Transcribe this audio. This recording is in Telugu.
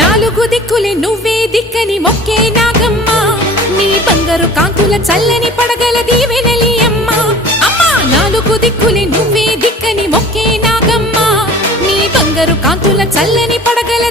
నాలుగు దిక్కులే నువ్వే దిక్కని మొక్కే నాగమ్మ నీ బంగారు కాంతుల చల్లని పడగల దీవెనలి అమ్మ అమ్మా నాలుగు దిక్కులే నువ్వే దిక్కని మొక్కే నాగమ్మ నీ బంగారు కాంతుల చల్లని పడగల